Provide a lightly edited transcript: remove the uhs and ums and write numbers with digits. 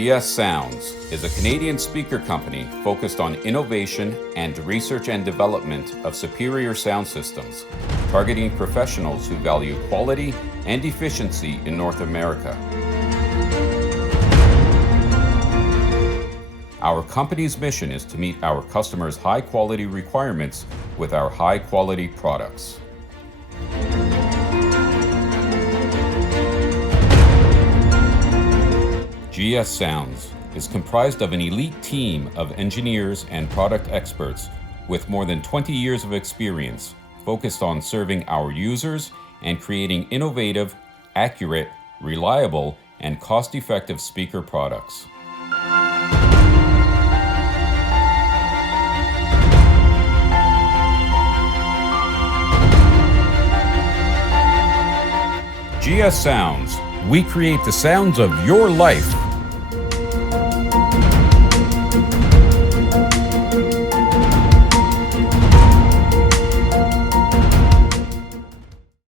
GHT Sounds is a Canadian speaker company focused on innovation and research and development of superior sound systems, targeting professionals who value quality and efficiency in North America. Our company's mission is to meet our customers' high-quality requirements with our high-quality products. GHT Sounds is comprised of an elite team of engineers and product experts with more than 20 years of experience focused on serving our users and creating innovative, accurate, reliable, and cost-effective speaker products. GHT Sounds. We create the sounds of your life.